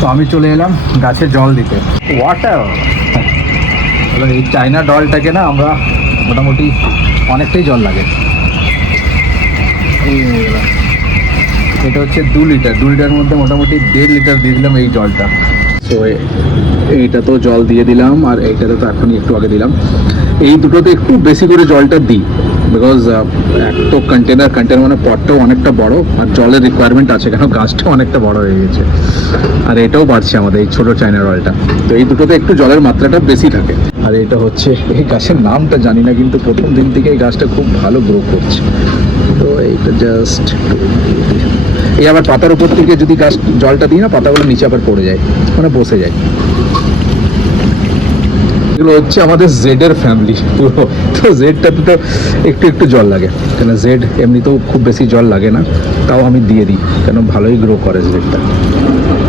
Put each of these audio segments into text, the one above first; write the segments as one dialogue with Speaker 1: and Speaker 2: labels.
Speaker 1: তো আমি চলে এলাম গাছে জল দিতে। ওয়াটার এই চাইনা ডলটাকে না আমরা মোটামুটি অনেকটাই জল লাগে। হয়ে। এটা হচ্ছে দু লিটার। দু লিটার মধ্যে মোটামুটি দেড় লিটার দিয়ে দিলাম এই জলটা। তো এইটা তো জল দিয়ে দিলাম আর এইটাতে তো এখনই একটু আগে দিলাম। এই দুটোতে একটু বেশি করে জলটা দিই। বিকজ এক তো কন্টেনার কন্টেনার মানে পটটাও অনেকটা বড় আর জলের রিকোয়ারমেন্ট আছে কেন? গাছটাও অনেকটা বড় হয়ে গেছে। আর এটাও বাড়ছে আমাদের এই ছোটো চাইনা রয়্যালটা তো এই দুটোতে একটু জলের মাত্রাটা বেশি থাকে। আর এটা হচ্ছে, এই গাছের নামটা জানি না, কিন্তু প্রথম দিন থেকে এই গাছটা খুব ভালো গ্রো করছে। তো এইটা জাস্ট এই আবার পাতার উপর থেকে যদি গাছ জলটা দিই না, পাতাগুলো নিচে আবার পড়ে যায় মানে বসে যায়। এগুলো হচ্ছে আমাদের জেড এর ফ্যামিলি পুরো। তো জেডটাতে তো একটু একটু জল লাগে। কেন জেড এমনিতেও খুব বেশি জল লাগে না। তাও আমি দিয়ে দিই। কেন ভালোই গ্রো করে জেডটা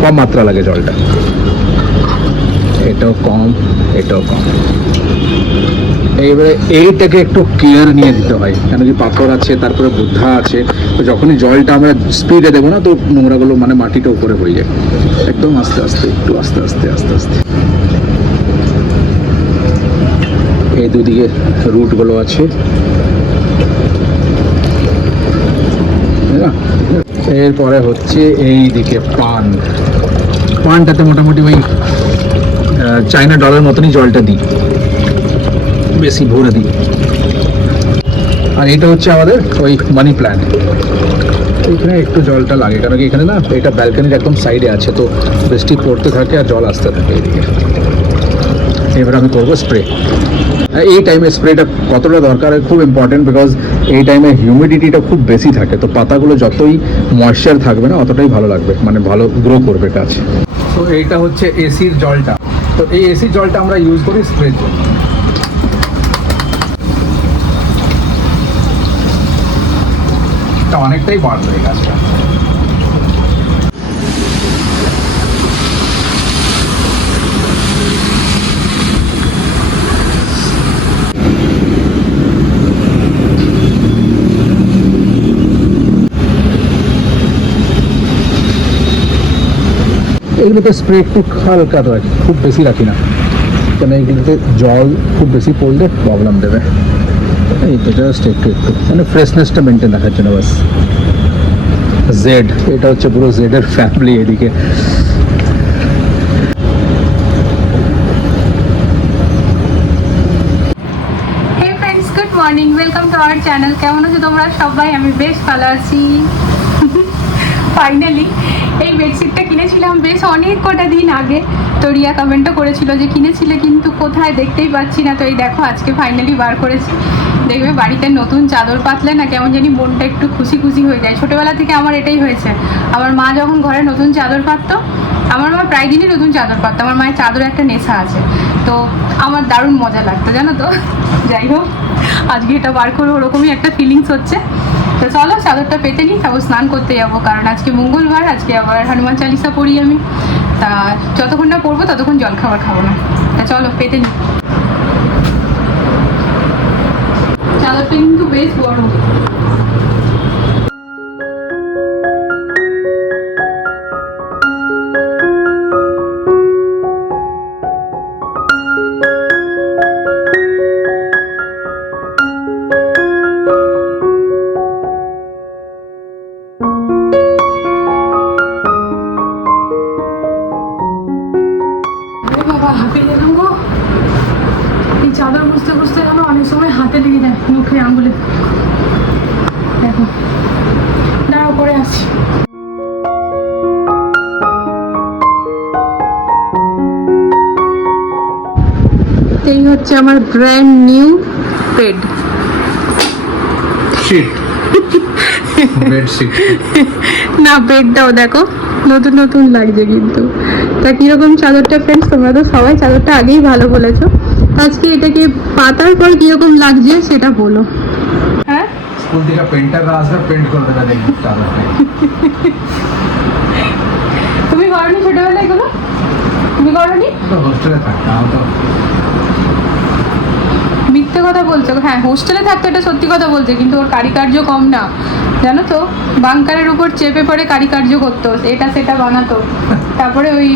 Speaker 1: কম মাত্রা লাগে জলটা। এটাও কম এটাও কম। এইবারে এইটাকে একটু কেয়ার নিয়ে দিতে হয়। কেন কি পাথর আছে, তারপরে বুদ্ধা আছে। তো যখনই জলটা আমরা স্পিডে দেবো না, তো নোংরাগুলো মানে মাটিটা উপরে হয়ে যায়। একদম আস্তে আস্তে, একটু আস্তে আস্তে আস্তে আস্তে। এই দুদিকে রুটগুলো আছে? এরপরে হচ্ছে এই দিকে পান। পানটাতে মোটামুটি ওই চায়না ডলার মতনই জলটা দিই। বেশি ভরে দিই। আর এটা হচ্ছে আমাদের ওই মানি প্ল্যান্ট এখানে একটু জলটা লাগে, কারণ কি এখানে না, এটা ব্যালকনির একদম সাইডে আছে, তো বৃষ্টি পড়তে থাকে আর জল আসতে থাকে এদিকে। এবার আমি করব স্প্রে এই টাইমে স্প্রেটা কতটা দরকার? খুব ইম্পর্টেন্ট বিকজ এই টাইমে হিউমিডিটিটা খুব বেশি থাকে। তো পাতাগুলো যতই ময়েশ্চার থাকবে না, অতটাই ভালো লাগবে। মানে ভালো গ্রো করবে গাছ। তো এইটা হচ্ছে এসির জলটা। তো এই এসির জলটা আমরা ইউজ করি স্প্রের জন্য। অনেকটাই বাড়বে গাছটা। এগুলোতে স্প্রে একটু হালকা রাখি খুব বেশি রাখি না। কেন এগুলোতে জল খুব বেশি পড়লে প্রবলেম দেবে। এই তো জাস্ট একটু একটু। মানে ফ্রেশনেসটা মেনটেন রাখার জন্য বাস জেড এটা হচ্ছে পুরো জেডের ফ্যামিলি এদিকে।
Speaker 2: Morning welcome to our channel কেমন আছো তোমরা? সবাই, আমি বেশ ভালো আছি। ফাইনালি এই বেডশিটটা কিনেছিলাম বেশ অনেক কটা দিন আগে। তো রিয়া কমেন্টও করেছিল যে কিনেছিলে কিন্তু কোথায় দেখতেই পাচ্ছি না। তো এই দেখো, আজকে ফাইনালি বার করেছি। দেখবে বাড়িতে নতুন চাদর পাতলে না কেমন জানি মনটা একটু খুশি খুশি হয়ে যায়। ছোটোবেলা থেকে আমার এটাই হয়েছে। আমার মা যখন ঘরে নতুন চাদর পাততো, আমার মা প্রায় দিনই নতুন চাদর পাততো। আমার মায়ের চাদরে একটা নেশা আছে। তো আমার দারুণ মজা লাগতো, জানো তো? যাই হোক, আজকে এটা বার করে ওরকমই একটা ফিলিংস হচ্ছে। চলো, চাদরটা পেতে নিই, তারপর স্নান করতে যাব। কারণ আজকে মঙ্গলবার, আজকে আবার হনুমান চালিসা পড়ি আমি। তা যতক্ষণ না পড়ব, ততক্ষণ জল খাবার খাব না। তা চলো, পেতে নি চাদরটা কিন্তু বেশ বড় হচ্ছে আমার ব্র্যান্ড নিউ পেড
Speaker 1: শিট
Speaker 2: না বেডটাও দেখো নতুন নতুন লাগছে কিন্তু। তা কীরকম চাদরটা ফ্রেন্ডস তোমরা তো সবাই চাদরটা আগেই ভালো বলেছ। আজকে এটাকে পাতার পর কীরকম লাগছে সেটা বলো। হ্যাঁ?
Speaker 1: স্কুল থেকে পেন্টাররা আসবে পেন্ট করবে তাদের চাদরটা।
Speaker 2: তুমি করনি ছোটবেলায় এগুলো? তুমি করনি?
Speaker 1: হোস্টেলে থাকতাম তো
Speaker 2: কথা বলছো? হ্যাঁ হোস্টেলে থাকতো এটা সত্যি কথা বলছে, কিন্তু ওর কারিকার্য কম না। জানো তো, বাংকারের উপর চেপে পড়ে কারিকার্য করতো, এটা সেটা বানাতো। তারপরে ওই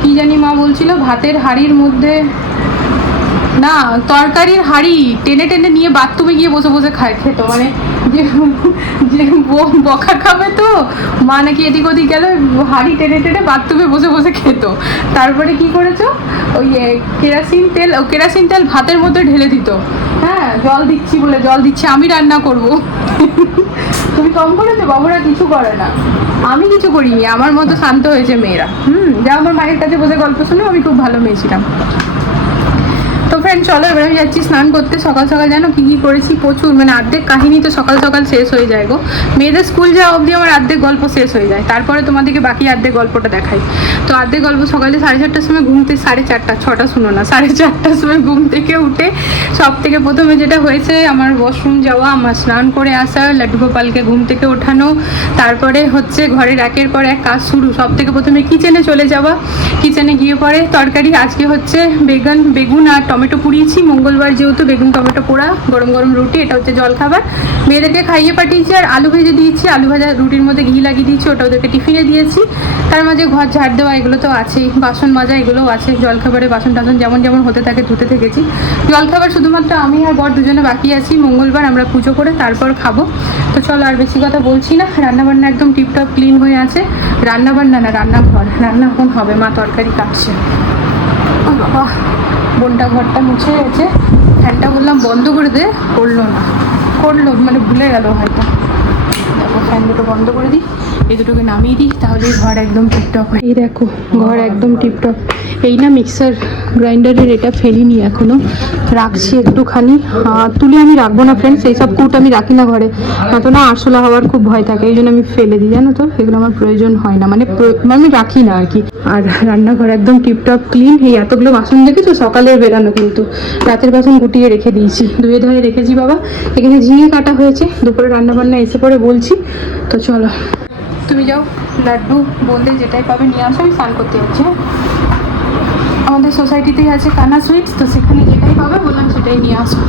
Speaker 2: কি জানি মা বলছিল, ভাতের হাড়ির মধ্যে না, তরকারির হাঁড়ি টেনে টেনে নিয়ে বাথরুমে গিয়ে বসে বসে খায় খেত। মানে যে যে বকা খাবে তো, মা নাকি এদিক ওদিক গেলে, হাঁড়ি টেনে টেনে বাথরুমে বসে বসে খেত। তারপরে কি করেছ? ওই কেরাসিন তেল, ও, কেরাসিন তেল ভাতের মধ্যে ঢেলে দিত। হ্যাঁ জল দিচ্ছি বলে, জল দিচ্ছি, আমি রান্না করব। তুমি কম করেছ বাবুরা কিছু করে না। আমি কিছু করিনি, আমার মতো শান্ত হয়েছে মেয়েরা। হুম, যা আমার মায়ের কাছে বসে গল্প শুনে আমি খুব ভালো মেয়ে ছিলাম। তো ফ্রেন্ড চলো, এবার আমি যাচ্ছি স্নান করতে। সকাল সকাল জানো কি কি করেছি? প্রচুর মানে অর্ধেক কাহিনী তো সকাল সকাল শেষ হয়ে যায় গো। মেয়েদের স্কুল যাওয়া অবধি আমার অর্ধেক গল্প শেষ হয়ে যায়। তারপরে তোমাদেরকে বাকি অর্ধেক গল্পটা দেখাই। তো অর্ধেক গল্প সকালে সাড়ে চারটার সময় ঘুমতে সাড়ে চারটা, ছটা শুনো না। সাড়ে চারটার সময় ঘুম থেকে উঠে সব থেকে প্রথমে যেটা হয়েছে, আমার ওয়াশরুম যাওয়া, আমার স্নান করে আসা, লাড্ডু গোপালকে ঘুম থেকে ওঠানো, তারপরে হচ্ছে ঘরের একের পর এক কাজ শুরু। সব থেকে প্রথমে কিচেনে চলে যাওয়া। কিচেনে গিয়ে পরে তরকারি, আজকে হচ্ছে বেগুন বেগুন আর টমেটো পুড়িয়েছি, মঙ্গলবার যেহেতু বেগুন টমেটো পোড়া, গরম গরম রুটি, এটা হচ্ছে জল খাবার মেয়েদেরকে খাইয়ে পাঠিয়েছি আর আলু ভেজে দিয়েছি, আলু ভাজা রুটির মধ্যে ঘি লাগিয়ে দিয়েছি, ওটা ওদেরকে টিফিনে দিয়েছি। তার মাঝে ঘর ঝাড় দেওয়া এগুলো তো আছেই, বাসন মাজা এগুলোও আছে, জলখাবারে বাসন টাসন যেমন যেমন হতে থাকে ধুতে থেকেছি। জলখাবার শুধুমাত্র আমি আর বর দুজনে বাকি আছি, মঙ্গলবার আমরা পুজো করে তারপর খাব। তো চলো আর বেশি কথা বলছি না, রান্নাবান্না একদম টিপটপ ক্লিন হয়ে আছে। রান্নাবান্না না, রান্নাঘর রান্না এখন হবে, মা তরকারি কাটছে। বাবা। বোনটা ঘরটা মুছে গেছে। ফ্যানটা বললাম, বন্ধ করে দে। করল না। করল মানে ভুলে গেল হয়তো। ফ্যান দুটো বন্ধ করে দিই। এই দুটোকে নামিয়ে দিই, তাহলে ঘর একদম টিপটপ হয় এই দেখো, ঘর একদম টিপটপ এই না মিক্সার গ্রাইন্ডারের এটা ফেলিনি এখনও। রাখছি একটুখানি। তুলে আমি রাখব না ফ্রেন্ডস এই সব কুট আমি রাখি না ঘরে। নয়তো না আরশোলা হওয়ার খুব ভয় থাকে, এই জন্য আমি ফেলে দিই, জানো তো? এগুলো আমার প্রয়োজন হয় না। মানে আমি রাখি না আর কি। আর রান্নাঘর একদম টিপটপ ক্লিন এই এতগুলো বাসন দেখেছ? সকালের বেরানো কিন্তু। রাতের বাসন গুটিয়ে রেখে দিয়েছি। ধুয়ে ধুয়ে রেখেছি বাবা। এখানে ঝিঙে কাটা হয়েছে। দুপুরে রান্না বান্না এসে পরে বলছি। তো চলো। তুমি যাও, লাড্ডু বলতে যেটাই পাবে নিয়ে আসো, আমি স্নান করতে যাচ্ছি হ্যাঁ? আমাদের সোসাইটিতেই আছে কানা সুইটস তো সেখানে যেটাই পাবে বললাম সেটাই নিয়ে আসো।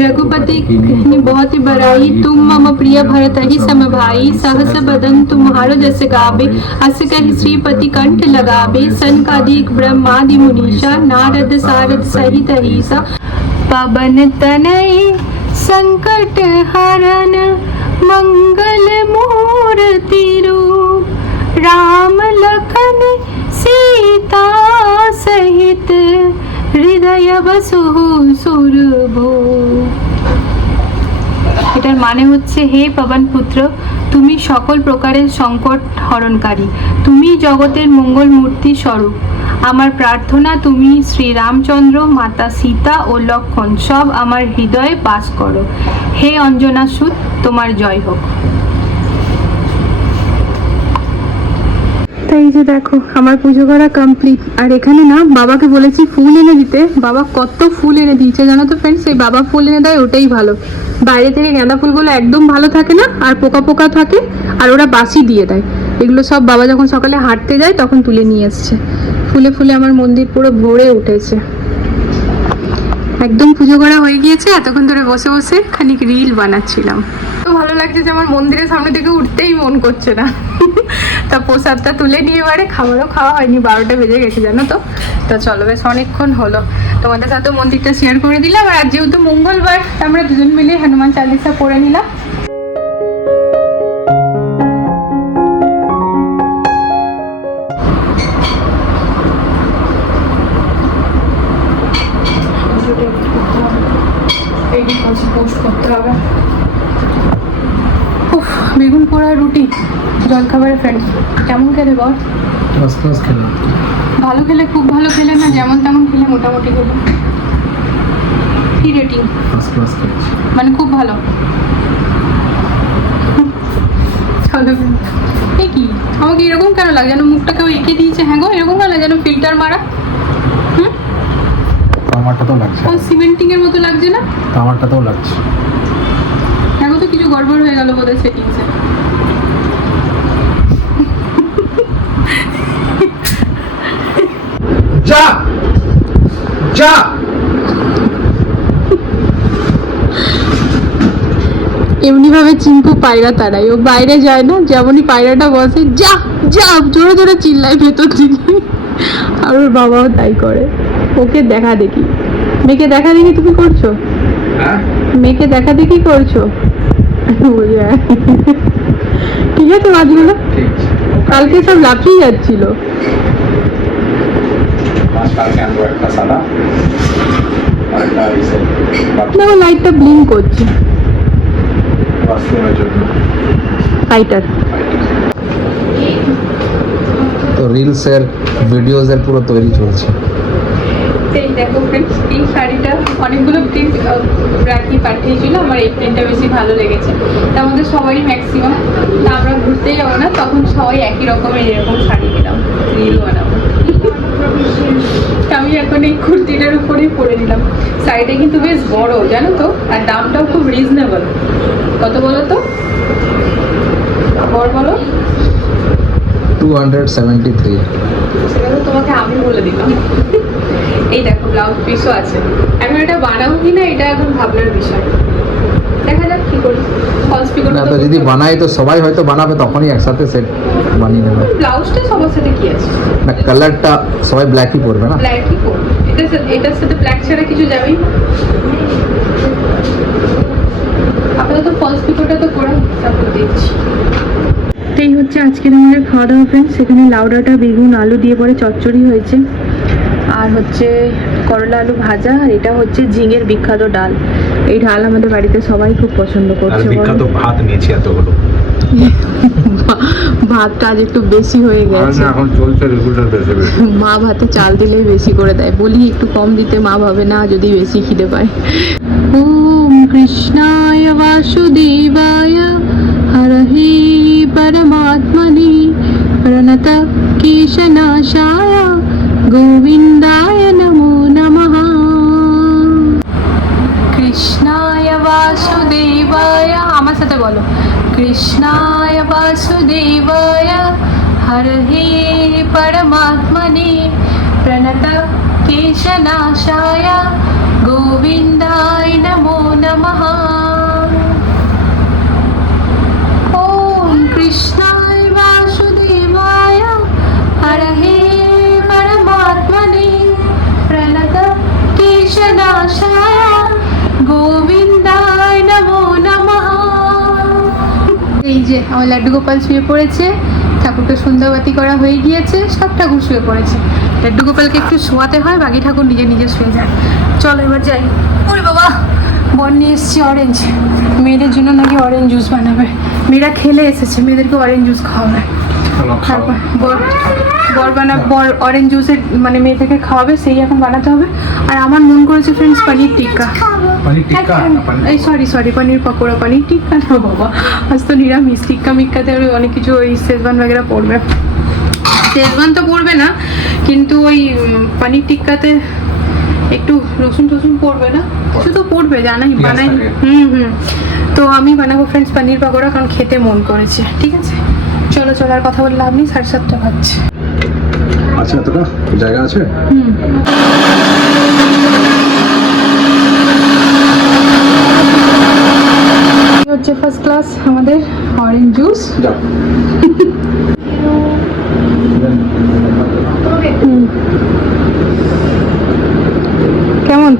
Speaker 2: रघुपति ने बहुत ही बराई, तुम मम प्रिय भरत ही समभाई, सहस बदन तुम्हारो जस गावे अस कह श्रीपति कंठ लगावे सन का दीक ब्रह्मादि मुनीषा, नारद सारद सहित हीसा पवन तनय, संकट हरण मंगल मूर्ति रूप राम लखन, सीता सहित, हृदय बसु এটার মানে হচ্ছে, হে পবন পুত্র, তুমি সকল প্রকারের সংকট হরণকারী। তুমি জগতের মঙ্গল মূর্তি স্বরূপ। আমার প্রার্থনা, তুমি শ্রী রামচন্দ্র মাতা সীতা ও লক্ষণ সব আমার হৃদয়ে বাস করো। হে অঞ্জনা সুত তোমার জয় হোক। তাই যে দেখো, আমার পুজো করা কমপ্লিট আর এখানে না, বাবাকে বলেছি ফুল এনে দিতে। বাবা কত ফুল এনে দিয়েছে জানো তো ফ্রেন্ডস এই বাবা ফুল এনে দেয়, ওটাই ভালো। বাইরে থেকে গাঁদা ফুলগুলো একদম ভালো থাকে না, আর পোকা পোকা থাকে, আর ওরা বাসি দিয়ে দেয়। এগুলো সব বাবা যখন সকালে হাঁটতে যায়, তখন তুলে নিয়ে এসছে ফুলে ফুলে আমার মন্দির পুরো ভরে উঠেছে। একদম পুজো করা হয়ে গিয়েছে, এতক্ষণ ধরে বসে বসে খানিক রিল বানাচ্ছিলাম। তো ভালো লাগছে যে আমার মন্দিরের সামনে থেকে উঠতেই মন করছে না। তা প্রসাদটা তুলে নিয়ে এবারে খাবারও খাওয়া হয়নি, বারোটা বেজে গেছে, জানো তো? তো চলো, বেশ অনেকক্ষণ হলো। তোমাদের সাথে মন্দিরটা শেয়ার করে দিলাম, আর যেহেতু মঙ্গলবার, আমরা দুজন মিলে হনুমান চালিসা পড়ে নিলাম। পোস্ট করতে হবে। উফ বেগুন পোড়া রুটি জলখাবারের ফ্রেন্ড কেমন খেলে বল?
Speaker 1: ক্লাস খেলাম।
Speaker 2: ভালো খেলে খুব ভালো খেলে না? যেমন তেমন খেলে মোটামুটি খেলে। কি রেটিং মানে খুব ভালো। এ কি? আমাকে এরকম কেন লাগে? যেন মুখটা কেউ এঁকে দিয়েছে হ্যাঁ গো এরকম কেন লাগে যেন ফিল্টার মারা। হুম?
Speaker 1: আমারটা তো লাগছে।
Speaker 2: ও সিমেন্টিং এর মতো লাগছে না?
Speaker 1: তো আমারটা তো লাগছে।
Speaker 2: দেখো তো কিছু গড়বড় হয়ে গেল বোধহয় সেটিংস।
Speaker 1: এ যা! যা!
Speaker 2: এমনি ভাবে চিম্পু পায়রা তারাই ও বাইরে যায় না যেমনই পায়রাটা বসে যা যা জোরে জোরে চিল্লায় ভেতর থেকে আর ওর বাবাও তাই করে। ওকে দেখা দেখি। মেয়েকে দেখা দেখি তুমি করছ?
Speaker 1: হ্যাঁ?
Speaker 2: মেয়েকে দেখা দেখি করছ? ঠিক আছে মাছগুলো কালকে সব লাফিয়ে যাচ্ছিল। দেখো লাইটটা ব্লিঙ্ক করছে।
Speaker 1: জন্য।
Speaker 3: তো রিলসের ভিডিওসের পুরো তৈরি চলছে।
Speaker 2: দেখো ফ্রেন্ডস এই শাড়িটা অনেকগুলো প্রিন্ট রাখি পাঠিয়েছিল আমার এই প্রিন্টটা বেশি ভালো লেগেছে। তার মধ্যে সবাই ম্যাক্সিমাম তা আমরা ঘুরতে যাব না তখন সবাই একই রকমের এরকম শাড়ি নিলাম রিল বানাবো আমি এখন এই কুর্তিটার উপরেই পরে নিলাম। শাড়িটা কিন্তু বেশ বড় জানো তো? আর দামটাও খুব রিজনেবল কত বলো তো? বড় বলো?
Speaker 3: টু হান্ড্রেড সেভেন্টি থ্রি
Speaker 2: সেটা তো তোমাকে আমি বলে দিলাম। এই দেখো ব্লাউজ পিসও আছে। আমি এটা বানাবো কি না এটা এখন ভাবনার বিষয়। দেখা যাক কি করি। ফলস পিকো
Speaker 3: না তো যদি বানাই তো সবাই হয়তো বানাবে তখনই একসাথে সেট বানিয়ে নেবে।
Speaker 2: ব্লাউজটা সবার সাথে কি আছে?
Speaker 3: না কালারটা সবাই ব্ল্যাকই পরবে না।
Speaker 2: ব্ল্যাকই করব এটা এটার সাথে ব্ল্যাক ছাড়া কিছু যাবেই না। আপাতত ফলস পিকোটা তো করে তারপর দেখছি। এই হচ্ছে আজকের আমাদের খাওয়া দাওয়া ফ্রেন্ডস এখানে লাউডাটা বেগুন আলু দিয়ে পরে চচ্চড়ি হয়েছে। আর হচ্ছে করলা আলু ভাজা আর এটা হচ্ছে ঝিঙের বিখ্যাত ডাল। এই ডাল আমাদের বাড়িতে সবাই খুব পছন্দ করছে
Speaker 1: বিখ্যাত ভাত নিয়েছি এতগুলো।
Speaker 2: ভাতটা আজ একটু বেশি হয়ে গেছে।
Speaker 1: এখন চলছে রেগুলার বেশি
Speaker 2: মা ভাতে চাল দিলেই বেশি করে দেয়। বলি একটু কম দিতে মা ভাবে না যদি বেশি খিদে পায়। ওম কৃষ্ণায় বাসুদেবায় হরহে পরমাত্মনে প্রণত কেশনাশায় গোবিন্দায় নমো নমঃ কৃষ্ণায় বাসুদেবায় আমার সাথে বলো। কৃষ্ণায় বাসুদেবায়, হরহে পরমাত্মনে প্রণত কেশনাশায়, গোবিন্দায় নমো নমঃ। যে আমার লাড্ডু গোপাল শুয়ে পড়েছে, ঠাকুরকে সন্ধ্যাবাতি করা হয়ে গিয়েছে সব ঠাকুর শুয়ে পড়েছে। লাড্ডু গোপালকে একটু শোয়াতে হয়, বাকি ঠাকুর নিজে নিজে শুয়ে যায়। চলো এবার যাই। ওরে বাবা, বর নিয়ে এসছি অরেঞ্জ মেয়েদের জন্য নাকি অরেঞ্জ জুস বানাবে। মেয়েরা খেলে এসেছে, মেয়েদেরকে অরেঞ্জ জুস খাওয়াবে। বর বানা বর অরেঞ্জ জুসের মানে মেয়েদেরকে খাওয়াবে সেই এখন বানাতে হবে। আর আমার মন করেছে ফ্রেন্ডস পনির টিক্কা। হ্যাঁ,
Speaker 1: পানির-
Speaker 2: এই সরি সরি পনির পকোড়া পনির টিক্কা না বাবা। আজ তো নিরামিষ টিক্কা মিক্কাতে অনেক কিছু ওই শেজবান বগেরা পড়বে। শেজবান তো পড়বে না কিন্তু ওই পনির টিক্কাতে একটু রসুন টসুন পড়বে না? কিছু তো পড়বে জানাই বানাই। হুম হুম। তো আমি বানাবো ফ্রেন্ডস পনির পকোড়া কারণ খেতে মন করেছে। ঠিক আছে? চলো চলো আর কথা বলে লাভ নেই সাড়ে সাতটা বাজছে।
Speaker 1: আচ্ছা এতটা? জায়গা আছে?
Speaker 2: হুম। হচ্ছে ফার্স্ট ক্লাস আমাদের অরেঞ্জ জুস
Speaker 1: যাও
Speaker 2: কেমন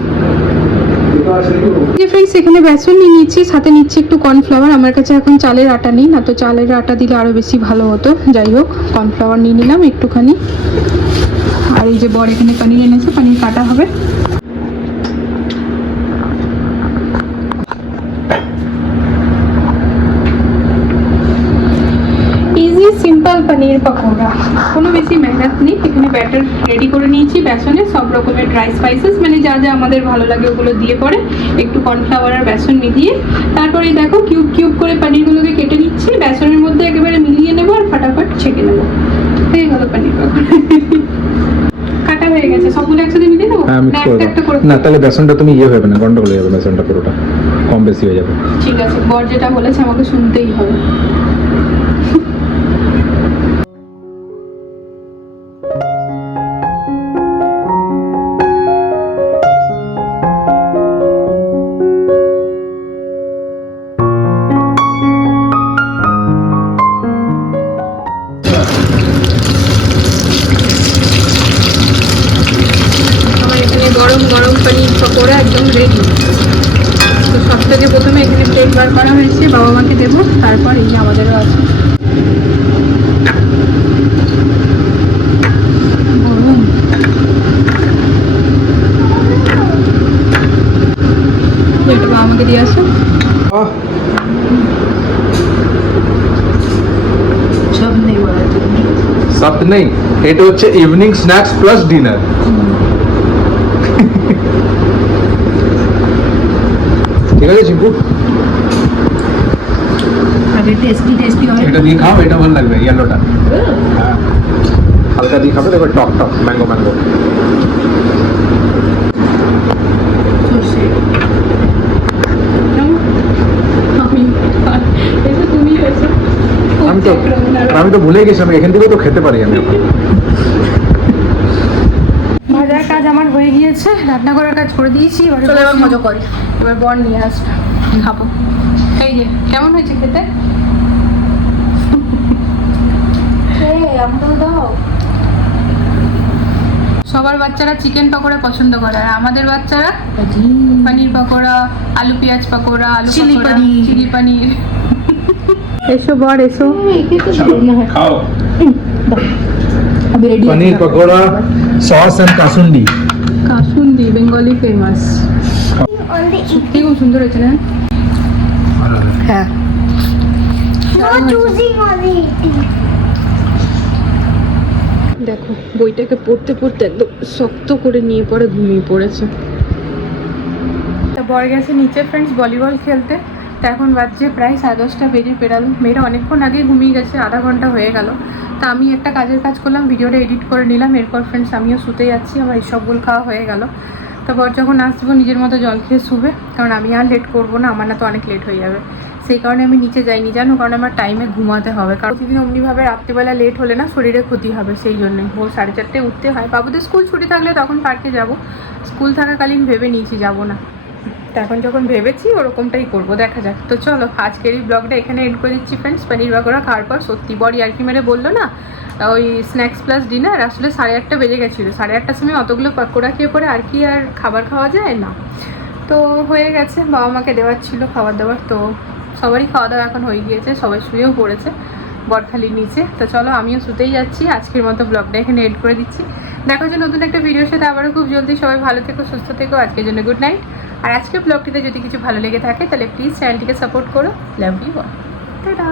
Speaker 2: যে ফ্রেন্ডস এখানে বেসন নিয়ে নিচ্ছি সাথে নিচ্ছি একটু কর্নফ্লাওয়ার আমার কাছে এখন চালের আটা নেই, না তো চালের আটা দিলে আরও বেশি ভালো হতো। যাই হোক কর্নফ্লাওয়ার নিয়ে নিলাম একটুখানি। আর এই যে বর এখানে পানির এনেছে, পানির কাটা হবে। পকোড়া কোনো বেশি মেহনত নেই। এখানে ব্যাটার রেডি করে নিয়েছি বেসনে। সব রকমের ড্রাই স্পাইসেস মানে যা যা আমাদের ভালো লাগে ওগুলো দিয়ে পরে একটু কর্নফ্লাওয়ার আর বেসন মিলিয়ে তারপরে দেখো কিউব কিউব করে পনিরগুলোকে কেটে নিচ্ছি। বেসনের মধ্যে একেবারে মিলিয়ে নেব আর ফাটাফাট ছেঁকে নেব। হয়ে গেল পনির পকোড়া কাটা হয়ে গেছে। সবগুলো একসাথে মিলিয়ে দেবো
Speaker 1: হ্যাঁ
Speaker 2: না একটা একটা করে
Speaker 1: না তাহলে বেসনটা তুমি ইয়ে হবে না গন্ডগোল হয়ে যাবে বেসনটা পুরোটা। কম বেশি হয়ে যাবে।
Speaker 2: ঠিক আছে বর যেটা বলেছে আমাকে শুনতেই হবে। থেকে প্রথমে এখানে প্লেট বার করা হয়েছে বাবা মাকে দেবো তারপর এই আমাদেরও আছে। গরম। বাবা মাকে দিয়ে আসো সব নেই
Speaker 1: এটা হচ্ছে ইভিনিং স্ন্যাক্স প্লাস ডিনার ঠিক আছে চিম্পু
Speaker 2: আগে টেস্টি টেস্টি হয়।
Speaker 1: এটা দিয়ে খাও এটা ভালো লাগবে ইয়েলোটা হ্যাঁ। হালকা দিয়ে খাবে দেখো টক টক ম্যাঙ্গো ম্যাঙ্গো
Speaker 2: আমি
Speaker 1: তো আমি তো ভুলে গেছি আমি এখান থেকেও তো খেতে পারি আমি
Speaker 2: ভাজার কাজ আমার হয়ে গিয়েছে রান্না করার কাজ করে দিয়েছি এবার
Speaker 4: মজা করি।
Speaker 2: এবার বর নিয়ে আসবে। খাব। এই যে কেমন হয়েছে খেতে? সবার বাচ্চারা চিকেন পকোড়া পছন্দ করে আর আমাদের বাচ্চারা পনির। পকোড়া আলু পেঁয়াজ পকোড়া আলু
Speaker 4: চিলি পনির।
Speaker 2: চিলি পনির। এসো বর এসো।
Speaker 1: খাও। Paneer pakora sauce and kasundi
Speaker 2: kasundi Bengali famous সত্যি খুব সুন্দর হয়েছে না?
Speaker 4: হ্যাঁ।
Speaker 2: দেখো বইটাকে পড়তে পড়তে একদম শক্ত করে নিয়ে পরে ঘুমিয়ে পড়েছে। তা বর গেছে নিচে ফ্রেন্ডস ভলিবল খেলতে। তা এখন বাজছে প্রায় সাড়ে দশটা বেজে পেরালো। মেয়েরা অনেকক্ষণ আগে ঘুমিয়ে গেছে আধা ঘণ্টা হয়ে গেল। তা আমি একটা কাজের কাজ করলাম ভিডিওটা এডিট করে নিলাম। এরপর ফ্রেন্ডস আমিও শুতে যাচ্ছি আমার এইসবগুলো খাওয়া হয়ে গেল। তারপর যখন আসব, নিজের মতো জল খেয়ে শুবে। কারণ আমি আর লেট করব না, আমার না তো অনেক লেট হয়ে যাবে। সেই কারণে আমি নিচে যাইনি, জানো? কারণ আমার টাইমে ঘুমাতে হবে। কারণ প্রতিদিন অমনিভাবে রাত্রিবেলা লেট হলে না শরীরে ক্ষতি হবে, সেই জন্যই ভোর সাড়ে চারটে উঠতে হয়। বাবুদের স্কুল ছুটি থাকলে তখন পার্কে যাব। স্কুল থাকাকালীন ভেবে নিয়েছি যাব না। এখন যখন ভেবেছি, ওরকমটাই করব। দেখা যাক। তো চলো, আজকের এই ব্লগটা এখানে এড করে দিচ্ছি ফ্রেন্ডস পনির বাকোড়া খাওয়ার পর সত্যি বড়ি আর কি মেরে বলল না? ওই স্ন্যাক্স প্লাস ডিনার আসলে সাড়ে আটটা বেজে গেছিল। সাড়ে আটটার সময় অতগুলো পাকোড়া খেয়ে পরে আর কি আর খাবার খাওয়া যায়? না। তো হয়ে গেছে, বাবা মাকে দেওয়ার ছিল খাবার দাবার। তো সবারই খাওয়া দাওয়া এখন হয়ে গিয়েছে, সবাই শুয়েও পড়েছে বরখালির নিচে। তো চলো, আমিও শুতেই যাচ্ছি। আজকের মতো ব্লগটা এখানে এড করে দিচ্ছি। দেখো যে নতুন একটা ভিডিওর সাথে। আবারও খুব জলদি সবাই ভালো থেকো, সুস্থ থেকো। আজকের জন্য গুড নাইট আর আজকের ব্লগটিতে যদি কিছু ভালো লেগে থাকে, তাহলে প্লিজ চ্যানেলটিকে সাপোর্ট করো. Love you tata